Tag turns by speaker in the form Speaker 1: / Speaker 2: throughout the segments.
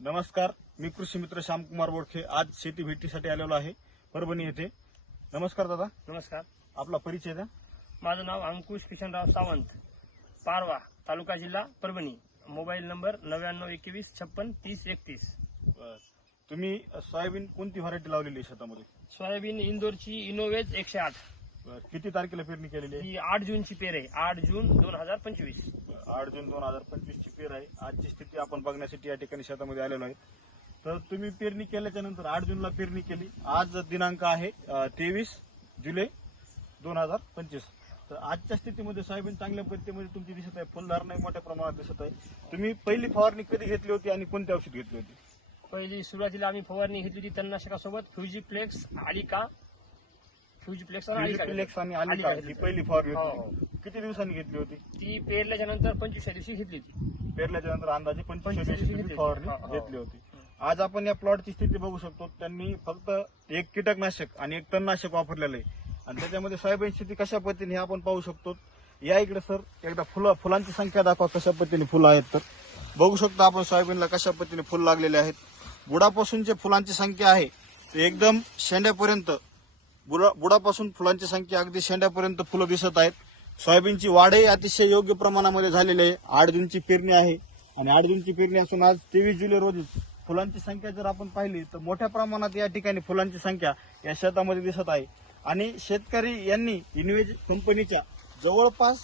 Speaker 1: नमस्कार मी कृषी मित्र श्यामकुमार बोडखे. आज शेती भेटीसाठी आलेलो आहे परभणी येथे. नमस्कार दादा.
Speaker 2: नमस्कार.
Speaker 1: आपला परिचय द्या.
Speaker 2: माझं नाव अंकुश किशनराव सावंत. पारवा तालुका जिल्हा परभणी. मोबाईल नंबर नव्याण्णव एकवीस छप्पन तीस एकतीस.
Speaker 1: तुम्ही सोयाबीन कोणती व्हरायटी लावलेली आहे शेतामध्ये?
Speaker 2: सोयाबीन इंदोरची इनोवेज एकशे आठ.
Speaker 1: बरं. किती तारखेला पेरणी केलेली आहे?
Speaker 2: ही आठ जूनची पेर आहे. आठ जून दोन हजार पंचवीस.
Speaker 1: आठ जून दोन हजार पंचवीस पेर आहे. आजची स्थिती आपण बघण्यासाठी या ठिकाणी शेतामध्ये आलेलो आहे. तर तुम्ही पेरणी केल्याच्यानंतर आठ जूनला पेरणी केली. आज दिनांक आहे तेवीस जुलै दोन हजार पंचवीस. तर आजच्या स्थितीमध्ये सोयाबीन चांगल्या पद्धतीमध्ये तुमची दिसत आहे. फुलधारणा मोठ्या प्रमाणात दिसत आहे. तुम्ही पहिली फवारणी कधी घेतली होती आणि कोणते औषध घेतली होती?
Speaker 2: पहिली सुरुवातीला आम्ही फवारणी घेतली होती तणनाशकासोबत. आलिका. फ्युजीप्लेक्स आणि आलिका
Speaker 1: फ्लेक्स आणि
Speaker 2: आलिका
Speaker 1: ही पहिली फवारणी
Speaker 2: हो,
Speaker 1: होती किती दिवसांनी घेतली होती?
Speaker 2: ती पेरल्याच्या नंतर पंचवीसच्या दिवशी घेतली होती.
Speaker 1: पेरल्याच्या नंतर अंदाजे पंचवीस. फवारणी. घेतली होती. आज आपण या प्लॉटची स्थिती बघू शकतो. त्यांनी फक्त एक कीटकनाशक आणि एक तणनाशक वापरलेलं आहे. आणि त्याच्यामध्ये सोयाबीन स्थिती कशा पद्धतीने हे आपण पाहू शकतो. या इकडे सर एकदा फुलं फुलांची संख्या दाखवा कशा पद्धतीने फुलं आहेत तर. बघू शकतो आपण सोयाबीनला कशा पद्धतीने फुल लागलेले आहेत. बुडापासूनचे फुलांची संख्या आहे ते एकदम शेंड्यापर्यंत बुडा बुडापासून फुलांची संख्या अगदी शेंड्यापर्यंत फुलं दिसत आहेत. सोयाबीनची वाढही अतिशय योग्य प्रमाणामध्ये झालेली आहे. आठ जूनची पेरणी आहे आणि आठ जूनची पेरणी असून आज तेवीस जुलै रोजी फुलांची संख्या जर आपण पाहिली तर मोठ्या प्रमाणात या ठिकाणी फुलांची संख्या या शेतामध्ये दिसत आहे. आणि शेतकरी यांनी इन्वेज कंपनीच्या जवळपास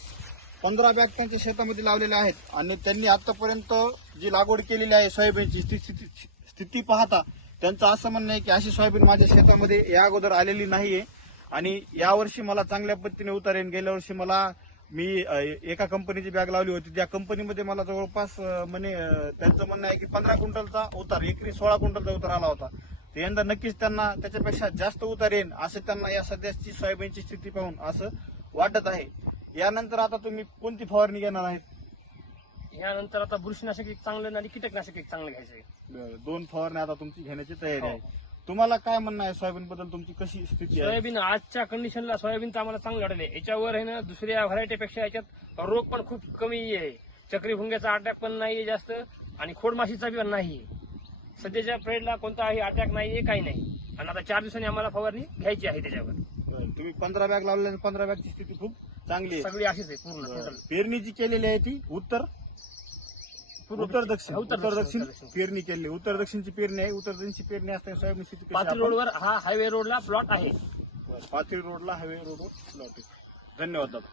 Speaker 1: पंधरा बॅग त्यांच्या शेतामध्ये लावलेल्या आहेत आणि त्यांनी आतापर्यंत जी लागवड केलेली आहे सोयाबीनची स्थिती स्थिती पाहता त्यांचं असं म्हणणं आहे की अशी सोयाबीन माझ्या शेतामध्ये या अगोदर आलेली नाहीये. आणि यावर्षी मला चांगल्या पद्धतीने उतार येईन गेल्या वर्षी मला मी एका कंपनीची बॅग लावली होती. त्या कंपनीमध्ये मला जवळपास म्हणे त्यांचं म्हणणं आहे की पंधरा क्विंटलचा उतार एकरी सोळा क्विंटलचा उतार आला होता. तर यंदा नक्कीच त्यांना त्याच्यापेक्षा जास्त उतार येईल असं त्यांना या सध्याची सोयाबीनची स्थिती पाहून असं वाटत आहे. यानंतर आता तुम्ही कोणती फवारणी घेणार आहेत?
Speaker 2: यानंतर आता बुरशीनाशक एक चांगलं आणि कीटकनाशक एक चांगलं घ्यायचं आहे.
Speaker 1: दोन फवारण्या आता तुमची घेण्याची तयारी
Speaker 2: हो.
Speaker 1: आहे तुम्हाला काय म्हणणं आहे सोयाबीन बद्दल तुमची कशी स्थिती आहे?
Speaker 2: सोयाबीन आजच्या कंडिशनला सोयाबीन तर आम्हाला चांगलं वाटले याच्यावर आहे ना दुसऱ्या व्हरायटीपेक्षा याच्यात रोग पण खूप कमी आहे. चक्री भुंग्याचा अटॅक पण नाहीये जास्त आणि खोडमाशीचा बी नाहीये सध्याच्या पिरियडला कोणताही अटॅक नाहीये काही नाही. आणि आता चार दिवसांनी आम्हाला फवारणी घ्यायची आहे त्याच्यावर.
Speaker 1: तुम्ही पंधरा बॅग लावलेल्या पंधरा बॅगची स्थिती खूप चांगली आहे.
Speaker 2: सगळी अशीच आहे पूर्ण.
Speaker 1: पेरणी जी केलेली आहे ती उत्तर? उत्तर दक्षिण.
Speaker 2: उत्तर दक्षिण.
Speaker 1: पेरणी केली. उत्तर दक्षिणची पेरणी आहे. उत्तर दक्षिणची पेरणी असताना सोयाबीन कशी
Speaker 2: पाथरी रोडवर हा हायवे रोडला प्लॉट आहे.
Speaker 1: पाथरी रोडला हायवे रोडवर प्लॉट आहे. धन्यवाद दादा.